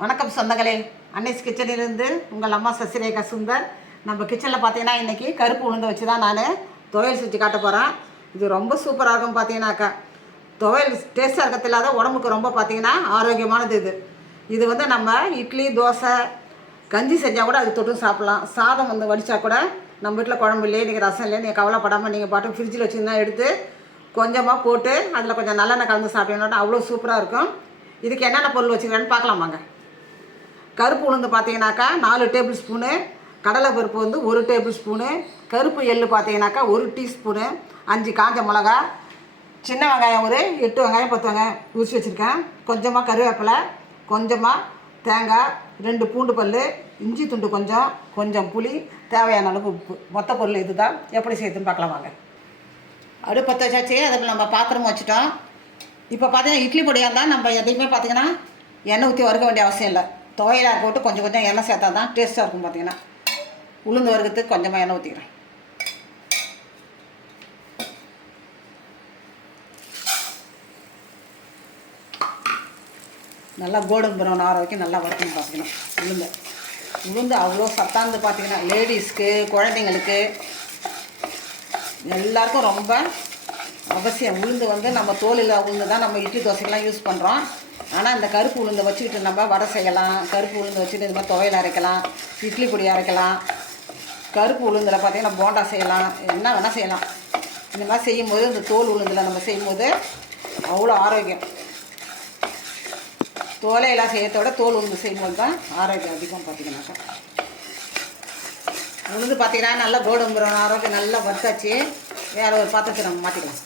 வணக்கம் சொந்தங்களே. அன்னைஸ் கிச்சனிலிருந்து உங்கள் அம்மா சசிரேகா சுந்தர். நம்ம கிச்சனில் பார்த்தீங்கன்னா இன்றைக்கி கருப்பு உளுந்து வச்சு தான் நான் துவையல் செஞ்சு காட்ட போகிறேன் இது ரொம்ப சூப்பராக இருக்கும் பார்த்தீங்கன்னாக்கா துவையல் டேஸ்ட்டாக இருக்கிறது இல்லாத உடம்புக்கு ரொம்ப பார்த்தீங்கன்னா ஆரோக்கியமானது இது. இது வந்து நம்ம இட்லி தோசை கஞ்சி செஞ்சால் கூட அது தொட்டும் சாப்பிட்லாம். சாதம் வந்து வடித்தா கூட நம்ம வீட்டில் குழம்பு இல்லையே நீங்கள் ரசம் இல்லையே நீங்கள் கவலைப்படாமல் நீங்கள் பாட்டு ஃப்ரிட்ஜில் வச்சுருந்தா எடுத்து கொஞ்சமாக போட்டு அதில் கொஞ்சம் நல்லெண்ணெய் கலந்து சாப்பிட்டீங்கன்னா அவ்வளோ சூப்பராக இருக்கும். இதுக்கு என்னென்ன பொருள் வச்சுக்கிறேன்னு பார்க்கலாமாங்க கருப்பு உளுந்து பார்த்தீங்கன்னாக்கா நாலு டேபிள் ஸ்பூனு கடலை பருப்பு வந்து ஒரு டேபிள் ஸ்பூனு கருப்பு எள்ளு பார்த்தீங்கன்னாக்கா ஒரு டீஸ்பூனு அஞ்சு காஞ்ச மிளகா சின்ன வெங்காயம் ஒரு எட்டு வெங்காயம் பத்து வெங்காயம் ஊசி வச்சுருக்கேன். கொஞ்சமாக கருவேப்பிலை கொஞ்சமாக தேங்காய் ரெண்டு பூண்டு பல் இஞ்சி துண்டு கொஞ்சம் கொஞ்சம் புளி தேவையான அளவு உப்பு. மொத்த பொருள் இதுதான். எப்படி செய்யுதுன்னு பார்க்கலாம் வாங்க. அடுப்பத்த வச்சாச்சு அதில் நம்ம பாத்திரம் வச்சுட்டோம். இப்போ பார்த்தீங்கன்னா இட்லி பொடியாக இருந்தால் நம்ம எதையுமே பார்த்தீங்கன்னா எண்ணெய் ஊற்றி வறுக்க வேண்டிய அவசியம் இல்லை. துவையலாக போட்டு கொஞ்சம் கொஞ்சம் எண்ணெய் சேர்த்தா தான் டேஸ்ட்டாக இருக்கும் பார்த்தீங்கன்னா உளுந்து வறுக்கிறதுக்கு கொஞ்சமாக எண்ணெய் ஊற்றிக்கிறேன் நல்லா கோல்டன் ப்ரௌன் ஆற வரைக்கும் நல்லா வறுக்கணும் பார்த்தீங்கன்னா உளுந்து. உளுந்து அவ்வளோ சத்தாந்து பார்த்தீங்கன்னா லேடிஸ்க்கு குழந்தைங்களுக்கு எல்லாருக்கும் ரொம்ப அவசியம். உளுந்து வந்து நம்ம தோலில் உளுந்து தான் நம்ம இட்லி தோசைக்கெல்லாம் யூஸ் பண்ணுறோம் ஆனால் இந்த கருப்பு உளுந்தை வச்சுக்கிட்டு நம்ம வடை செய்யலாம். கருப்பு உளுந்து வச்சுட்டு இந்த மாதிரி துவையல் அரைக்கலாம். இட்லி பொடி அரைக்கலாம். கருப்பு உளுந்தில் பார்த்தீங்கன்னா போண்டா செய்யலாம். என்ன வேணால் செய்யலாம். இந்த மாதிரி செய்யும்போது இந்த தோல் உளுந்தில் நம்ம செய்யும்போது அவ்வளோ ஆரோக்கியம். தோலையெல்லாம் செய்யறதோட தோல் உளுந்து செய்யும்போது தான் ஆரோக்கியம் அதிகம் பார்த்தீங்கன்னாக்கா. உளுந்து பார்த்தீங்கன்னா நல்லா கோடும் ஆரோக்கியம் நல்லா வறுத்தாச்சு. வேறு ஒரு பாத்திரத்தை நம்ம மாற்றிக்கலாம்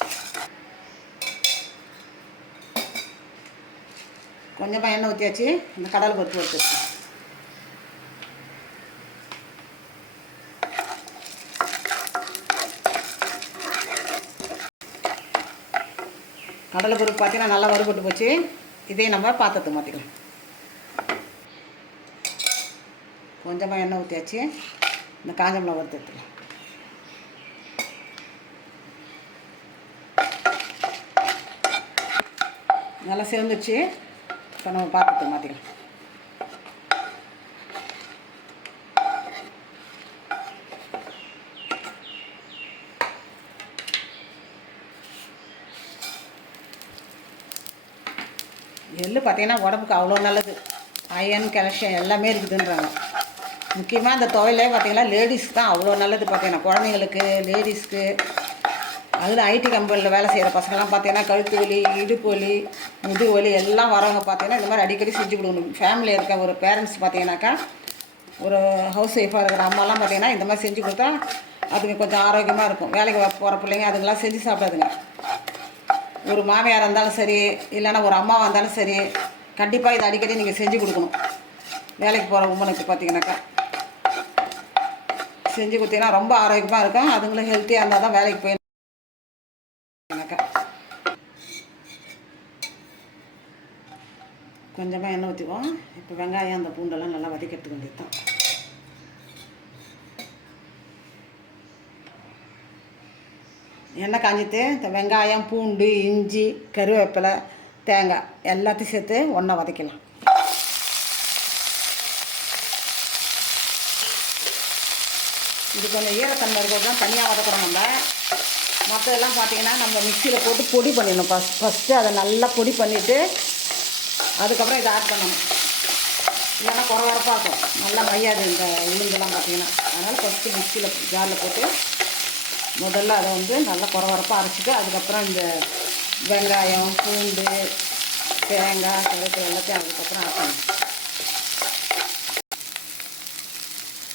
கொஞ்சமாக எண்ணெய் ஊற்றியாச்சு இந்த கடலை பருப்பு வச்சுருக்கோம் கடலை பருப்பு பார்த்தீங்கன்னா நல்லா வறுபட்டு போச்சு. இதே நம்ம பாத்திரத்தை மாற்றிக்கலாம் கொஞ்சமாக எண்ணெய் ஊற்றியாச்சு இந்த காஞ்ச மிளகா வறுத்து எடுத்துக்கலாம். நல்லா சேர்ந்துச்சு. இப்போ நம்ம பார்த்துட்டு மாற்றிக்கலாம் எள்ளு பார்த்தீங்கன்னா உடம்புக்கு அவ்வளோ நல்லது. அயன் கால்சியம் எல்லாமே இருக்குதுன்றாங்க. முக்கியமாக அந்த துவையிலே பார்த்தீங்கன்னா லேடிஸ்க்கு தான் அவ்வளோ நல்லது பார்த்தீங்கன்னா. குழந்தைங்களுக்கு லேடிஸ்க்கு அதில் ஐடி கம்பெனியில் வேலை செய்கிற பசங்கள்லாம் பார்த்தீங்கன்னா கழுத்து வலி இடுப்பு வலி முதுகு வலி எல்லாம் வரவங்க பார்த்தீங்கன்னா இந்த மாதிரி அடிக்கடி செஞ்சு கொடுக்கணும். ஃபேமிலியில் இருக்க ஒரு பேரண்ட்ஸ் பார்த்தீங்கன்னாக்கா ஒரு ஹவுஸ் ஒய்ஃபாக இருக்கிற அம்மாலாம் பார்த்தீங்கன்னா இந்த மாதிரி செஞ்சு கொடுத்தா அதுங்க கொஞ்சம் ஆரோக்கியமாக இருக்கும். வேலைக்கு போகிற பிள்ளைங்க அதுங்கெல்லாம் செஞ்சு சாப்பிடாதுங்க. ஒரு மாமியார் இருந்தாலும் சரி இல்லைன்னா ஒரு அம்மாவாக இருந்தாலும் சரி கண்டிப்பாக இதை அடிக்கடி நீங்கள் செஞ்சு கொடுக்கணும். வேலைக்கு போகிற உமனுக்கு பார்த்தீங்கன்னாக்கா செஞ்சு கொடுத்தீங்கன்னா ரொம்ப ஆரோக்கியமாக இருக்கும். அதுங்களும் ஹெல்த்தியாக இருந்தால் தான் வேலைக்கு போய் கொஞ்சமாக எண்ணெய் ஊற்றிக்குவோம். இப்போ வெங்காயம் அந்த பூண்டெல்லாம் நல்லா வதக்கிறதுக்கு வேண்டியது தான் எண்ணெய் காஞ்சிட்டு இந்த வெங்காயம் பூண்டு இஞ்சி கருவேப்பிலை தேங்காய் எல்லாத்தையும் சேர்த்து ஒன்றா வதக்கலாம். இது கொஞ்சம் ஈரத்தன்மை இருக்கிறது தான் தனியாக வதக்குறோம் நம்ம. மற்றதெல்லாம் பார்த்தீங்கன்னா நம்ம மிக்சியில் போட்டு பொடி பண்ணிடணும். ஃபஸ்ட் ஃபஸ்ட்டு அதை நல்லா பொடி பண்ணிவிட்டு அதுக்கப்புறம் இதை ஆட் பண்ணணும். இல்லைன்னா குறவரப்பாக இருக்கும். நல்லா மையாது இந்த உளுந்தெல்லாம் பார்த்தீங்கன்னா. அதனால் ஃபஸ்ட்டு மிக்சியில் ஜாரில் போட்டு முதல்ல அதை வந்து நல்லா குறவரப்பாக அரைச்சிட்டு அதுக்கப்புறம் இந்த வெங்காயம் பூண்டு தேங்காய் கருவேப்பிலை எல்லாத்தையும் அதுக்கப்புறம் ஆட் பண்ணணும்.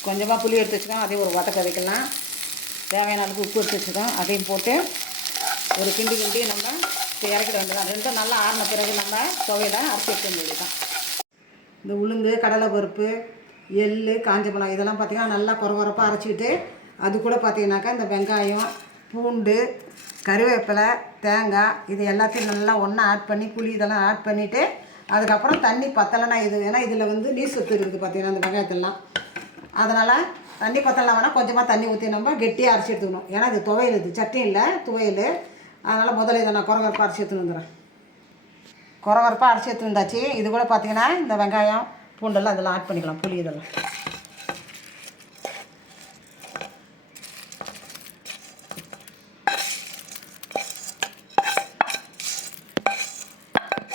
கொஞ்சமாக புளி எடுத்து வச்சுக்கோம் அதையும் ஒரு வதக்க வைக்கலாம் தேவையான அளவுக்கு உப்பு எடுத்து வச்சுக்கோம் அதையும் போட்டு ஒரு கிண்டி கிண்டி நம்ம இப்போ இறக்கிட வேண்டியதான் ரெண்டும் நல்லா ஆறின பிறகு நம்ம துவையில அரைச்சி வைக்க வேண்டியதுதான். இந்த உளுந்து கடலை பருப்பு எள் காஞ்ச மிளகாய் இதெல்லாம் பார்த்திங்கன்னா நல்லா குறவரப்பாக அரைச்சிக்கிட்டு அது கூட பார்த்தீங்கன்னாக்கா இந்த வெங்காயம் பூண்டு கருவேப்பிலை தேங்காய் இது எல்லாத்தையும் நல்லா ஒன்றா ஆட் பண்ணி புளி இதெல்லாம் ஆட் பண்ணிவிட்டு அதுக்கப்புறம் தண்ணி பத்தலைனா இது ஏன்னா இதில் வந்து நீர் சொத்து இருக்குது பார்த்தீங்கன்னா அந்த வெங்காயத்தெல்லாம். அதனால் தண்ணி பத்தலாம் வேணால் கொஞ்சமாக தண்ணி ஊற்றி நம்ம கெட்டியாக அரைச்சி எடுத்துக்கணும். ஏன்னா இது துவையல் இது சட்னி இல்லை துவையல். அதனால் முதல்ல இதை நான் குறவரப்பாக அரைச்சி எடுத்துன்னு வந்துடுறேன். குறவரப்பாக அரைச்சி எடுத்து வந்தாச்சு. இது கூட பார்த்தீங்கன்னா இந்த வெங்காயம் பூண்டெல்லாம் இதெல்லாம் ஆட் பண்ணிக்கலாம். புளி இதெல்லாம்.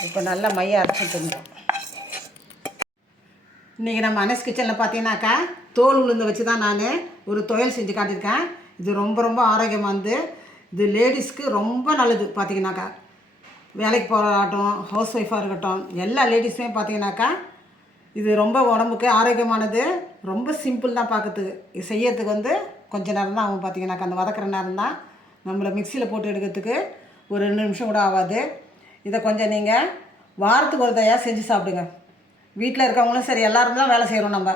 இப்போ நல்லா மைய அரைச்சி தந்துடும் இன்றைக்கி நம்ம அனஸ் கிச்சனில் பார்த்தீங்கன்னாக்கா தோல் உளுந்து வச்சு தான் நான் ஒரு துவையல் செஞ்சு காட்டியிருக்கேன். இது ரொம்ப ரொம்ப ஆரோக்கியமாக இருந்து இது லேடிஸ்க்கு ரொம்ப நல்லது பார்த்தீங்கன்னாக்கா. வேலைக்கு போகிறாகட்டும் ஹவுஸ் ஒய்ஃபாக இருக்கட்டும் எல்லா லேடிஸுமே பார்த்தீங்கன்னாக்கா இது ரொம்ப உடம்புக்கு ஆரோக்கியமானது ரொம்ப சிம்பிள் தான் பார்க்கறதுக்கு. இது செய்யறதுக்கு வந்து கொஞ்ச நேரம் தான் ஆகும் பார்த்தீங்கன்னாக்கா. அந்த வதக்கிற நேரம் தான் நம்மளை மிக்சியில் போட்டு எடுக்கிறதுக்கு ஒரு ரெண்டு நிமிஷம் கூட ஆகாது. இதை கொஞ்சம் நீங்கள் வாரத்துக்கு ஒரு தயாக செஞ்சு சாப்பிடுங்க. வீட்டில் இருக்கவங்களும் சரி எல்லாரும் தான் வேலை செய்கிறோம் நம்ம.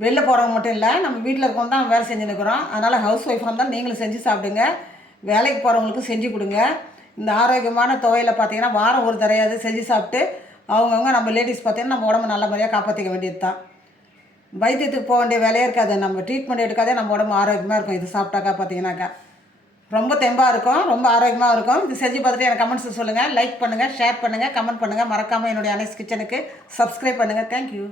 வெளில போகிறவங்க மட்டும் இல்லை நம்ம வீட்டில் இருக்கவங்க தான் வேலை செஞ்சு நிற்கிறோம் அதனால் ஹவுஸ் ஒய்ஃபாக இருந்தால் நீங்களும் செஞ்சு சாப்பிடுங்க. வேலைக்கு போகிறவங்களுக்கும் செஞ்சு கொடுங்க. இந்த ஆரோக்கியமான துவையில் பார்த்தீங்கன்னா வாரம் ஒரு தடையாது செஞ்சு சாப்பிட்டு அவங்கவுங்க நம்ம லேடிஸ் பார்த்தீங்கன்னா நம்ம உடம்பு நல்ல முறையாக காப்பாற்றிக்க வேண்டியது தான் வைத்தியத்துக்கு போக வேண்டிய வேலையே இருக்காது. நம்ம ட்ரீட்மெண்ட் எடுக்காதே நம்ம உடம்பு ஆரோக்கியமாக இருக்கும். இது சாப்பிட்டாக்கா பார்த்தீங்கன்னாக்கா ரொம்ப தெம்பாக இருக்கும். ரொம்ப ஆரோக்கியமாக இருக்கும். இது செஞ்சு பார்த்துட்டு எனக்கு கமெண்ட்ஸ் சொல்லுங்கள் லைக் பண்ணுங்கள் ஷேர் பண்ணுங்கள் கமெண்ட் பண்ணுங்கள் மறக்காமல் என்னுடைய அனைஸ் கிச்சனுக்கு சப்ஸ்கிரைப் பண்ணுங்கள் தேங்க்யூ